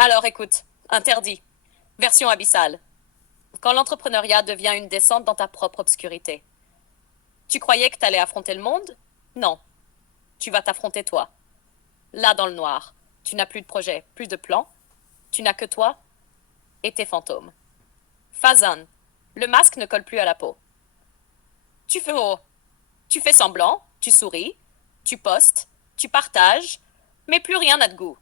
Alors écoute, interdit. Version abyssale. Quand l'entrepreneuriat devient une descente dans ta propre obscurité. Tu croyais que t'allais affronter le monde? Non. Tu vas t'affronter toi. Là dans le noir. Tu n'as plus de projet, plus de plan. Tu n'as que toi et tes fantômes. Phase 1. Le masque ne colle plus à la peau. Tu fais oh. Tu fais semblant, tu souris, tu postes, tu partages, mais plus rien n'a de goût.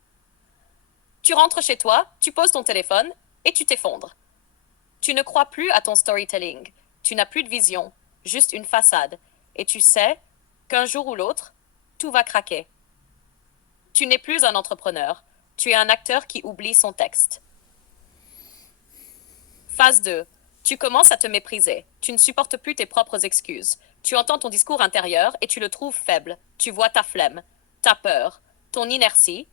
Tu rentres chez toi, tu poses ton téléphone et tu t'effondres. Tu ne crois plus à ton storytelling. Tu n'as plus de vision, juste une façade. Et tu sais qu'un jour ou l'autre, tout va craquer. Tu n'es plus un entrepreneur. Tu es un acteur qui oublie son texte. Phase 2. Tu commences à te mépriser. Tu ne supportes plus tes propres excuses. Tu entends ton discours intérieur et tu le trouves faible. Tu vois ta flemme, ta peur, ton inertie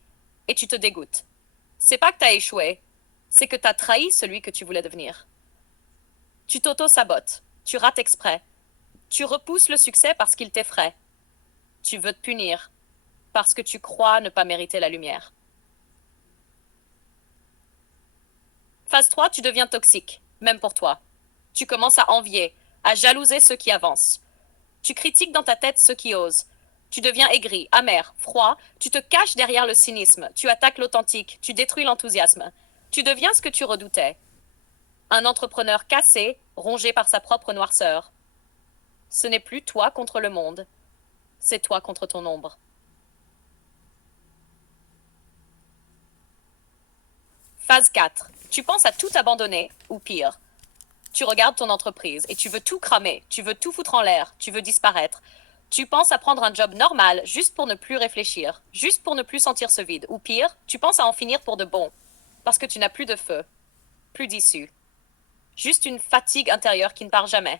et tu te dégoûtes. C'est pas que t'as échoué, c'est que t'as trahi celui que tu voulais devenir. Tu t'auto-sabotes, tu rates exprès, tu repousses le succès parce qu'il t'effraie. Tu veux te punir parce que tu crois ne pas mériter la lumière. Phase 3, tu deviens toxique, même pour toi. Tu commences à envier, à jalouser ceux qui avancent. Tu critiques dans ta tête ceux qui osent. Tu deviens aigri, amer, froid, tu te caches derrière le cynisme, tu attaques l'authentique, tu détruis l'enthousiasme. Tu deviens ce que tu redoutais. Un entrepreneur cassé, rongé par sa propre noirceur. Ce n'est plus toi contre le monde, c'est toi contre ton ombre. Phase 4. Tu penses à tout abandonner, ou pire. Tu regardes ton entreprise et tu veux tout cramer, tu veux tout foutre en l'air, tu veux disparaître. Tu penses à prendre un job normal juste pour ne plus réfléchir, juste pour ne plus sentir ce vide. Ou pire, tu penses à en finir pour de bon, parce que tu n'as plus de feu, plus d'issue. Juste une fatigue intérieure qui ne part jamais.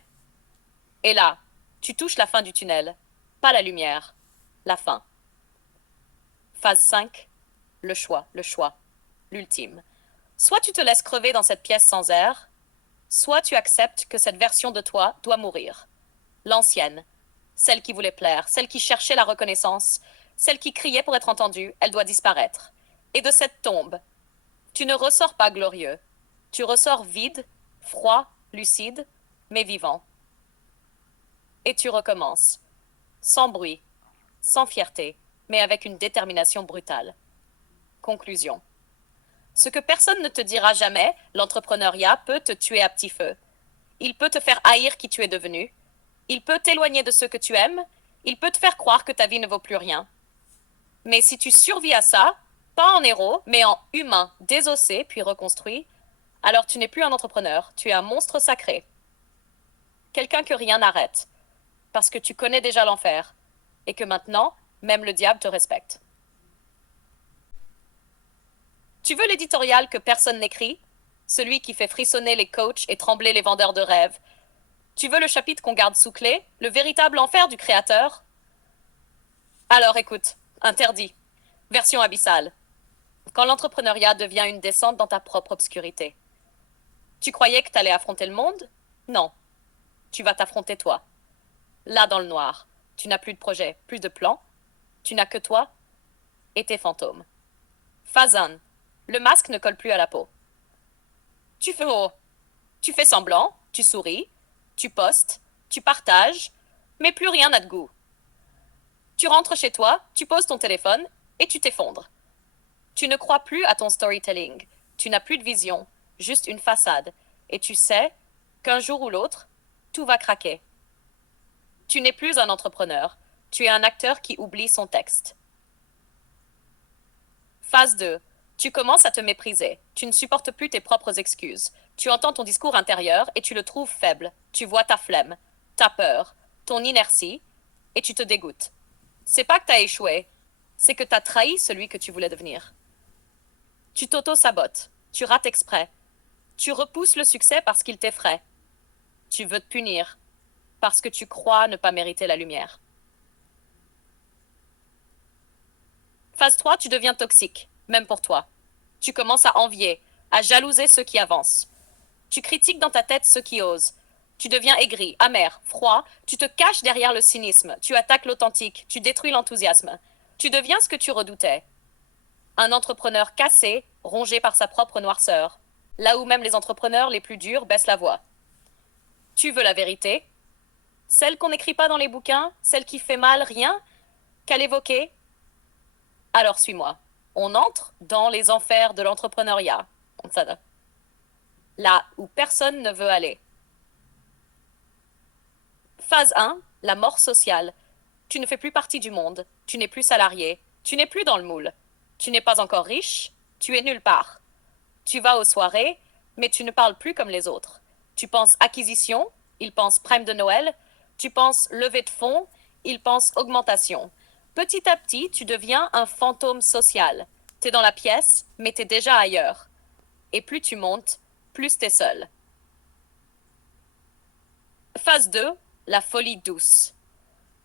Et là, tu touches la fin du tunnel, pas la lumière, la fin. Phase 5. Le choix, l'ultime. Soit tu te laisses crever dans cette pièce sans air, soit tu acceptes que cette version de toi doit mourir. L'ancienne, celle qui voulait plaire, celle qui cherchait la reconnaissance, celle qui criait pour être entendue, elle doit disparaître. Et de cette tombe, tu ne ressors pas glorieux. Tu ressors vide, froid, lucide, mais vivant. Et tu recommences, sans bruit, sans fierté, mais avec une détermination brutale. Conclusion. Ce que personne ne te dira jamais, l'entrepreneuriat peut te tuer à petit feu. Il peut te faire haïr qui tu es devenu. Il peut t'éloigner de ceux que tu aimes. Il peut te faire croire que ta vie ne vaut plus rien. Mais si tu survis à ça, pas en héros, mais en humain, désossé puis reconstruit, alors tu n'es plus un entrepreneur, tu es un monstre sacré. Quelqu'un que rien n'arrête, parce que tu connais déjà l'enfer, et que maintenant, même le diable te respecte. Tu veux l'éditorial que personne n'écrit? Celui qui fait frissonner les coachs et trembler les vendeurs de rêves. Tu veux le chapitre qu'on garde sous clé? Le véritable enfer du créateur? Alors écoute, interdit. Version abyssale. Quand l'entrepreneuriat devient une descente dans ta propre obscurité. Tu croyais que t'allais affronter le monde? Non. Tu vas t'affronter toi. Là dans le noir. Tu n'as plus de projet, plus de plan. Tu n'as que toi et tes fantômes. Phase 1. Le masque ne colle plus à la peau. Tu fais oh. Tu fais semblant, tu souris, tu postes, tu partages, mais plus rien n'a de goût. Tu rentres chez toi, tu poses ton téléphone et tu t'effondres. Tu ne crois plus à ton storytelling. Tu n'as plus de vision, juste une façade. Et tu sais qu'un jour ou l'autre, tout va craquer. Tu n'es plus un entrepreneur. Tu es un acteur qui oublie son texte. Phase 2. Tu commences à te mépriser. Tu ne supportes plus tes propres excuses. Tu entends ton discours intérieur et tu le trouves faible. Tu vois ta flemme, ta peur, ton inertie et tu te dégoûtes. C'est pas que t'as échoué, c'est que t'as trahi celui que tu voulais devenir. Tu t'auto-sabotes, tu rates exprès. Tu repousses le succès parce qu'il t'effraie. Tu veux te punir parce que tu crois ne pas mériter la lumière. Phase 3, tu deviens toxique, même pour toi. Tu commences à envier, à jalouser ceux qui avancent. Tu critiques dans ta tête ceux qui osent. Tu deviens aigri, amer, froid, tu te caches derrière le cynisme, tu attaques l'authentique, tu détruis l'enthousiasme. Tu deviens ce que tu redoutais. Un entrepreneur cassé, rongé par sa propre noirceur. Là où même les entrepreneurs les plus durs baissent la voix. Tu veux la vérité? Celle qu'on n'écrit pas dans les bouquins? Celle qui fait mal, rien? Qu'à l'évoquer? Alors suis-moi. On entre dans les enfers de l'entrepreneuriat. Là où personne ne veut aller. Phase 1, la mort sociale. Tu ne fais plus partie du monde. Tu n'es plus salarié. Tu n'es plus dans le moule. Tu n'es pas encore riche. Tu es nulle part. Tu vas aux soirées, mais tu ne parles plus comme les autres. Tu penses acquisition, ils pensent prime de Noël. Tu penses levée de fonds, ils pensent augmentation. Petit à petit, tu deviens un fantôme social. T'es dans la pièce, mais t'es déjà ailleurs. Et plus tu montes, plus t'es seul. Phase 2, la folie douce.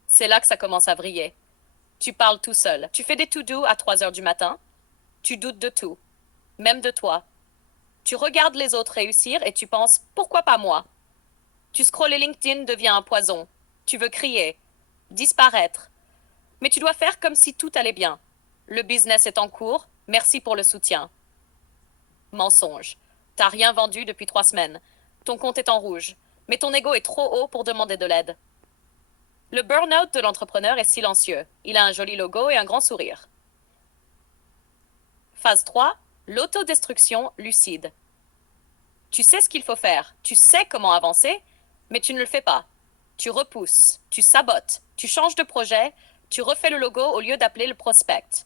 C'est là que ça commence à vriller. Tu parles tout seul. Tu fais des to-do à 3 heures du matin. Tu doutes de tout, même de toi. Tu regardes les autres réussir et tu penses pourquoi pas moi? Tu scrolles et LinkedIn devient un poison. Tu veux crier, disparaître. Mais tu dois faire comme si tout allait bien. Le business est en cours, merci pour le soutien. Mensonge. T'as rien vendu depuis 3 semaines. Ton compte est en rouge. Mais ton ego est trop haut pour demander de l'aide. Le burn-out de l'entrepreneur est silencieux. Il a un joli logo et un grand sourire. Phase 3, l'autodestruction lucide. Tu sais ce qu'il faut faire, tu sais comment avancer, mais tu ne le fais pas. Tu repousses, tu sabotes, tu changes de projet, tu refais le logo au lieu d'appeler le prospect.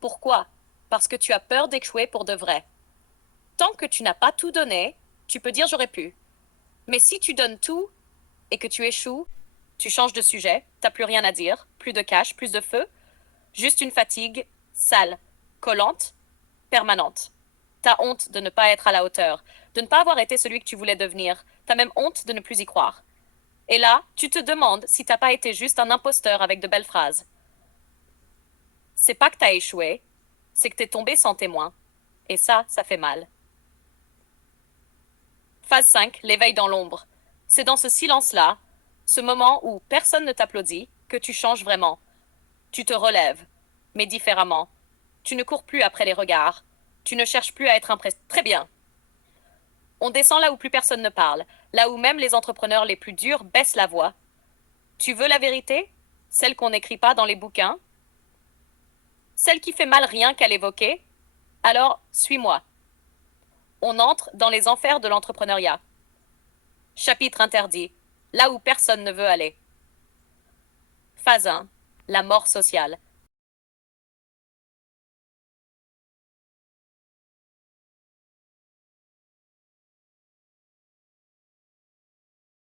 Pourquoi? Parce que tu as peur d'échouer pour de vrai. Tant que tu n'as pas tout donné, tu peux dire j'aurais pu. Mais si tu donnes tout et que tu échoues, tu changes de sujet, t'as plus rien à dire, plus de cash, plus de feu, juste une fatigue sale, collante, permanente. T'as honte de ne pas être à la hauteur, de ne pas avoir été celui que tu voulais devenir. T'as même honte de ne plus y croire. Et là, tu te demandes si t'as pas été juste un imposteur avec de belles phrases. C'est pas que t'as échoué, c'est que t'es tombé sans témoin. Et ça fait mal. Phase 5, l'éveil dans l'ombre. C'est dans ce silence-là, ce moment où personne ne t'applaudit, que tu changes vraiment. Tu te relèves, mais différemment. Tu ne cours plus après les regards. Tu ne cherches plus à être impressionné. Très bien. On descend là où plus personne ne parle, là où même les entrepreneurs les plus durs baissent la voix. Tu veux la vérité? Celle qu'on n'écrit pas dans les bouquins? Celle qui fait mal rien qu'à l'évoquer? Alors, suis-moi. On entre dans les enfers de l'entrepreneuriat. Chapitre interdit. Là où personne ne veut aller. Phase 1. La mort sociale.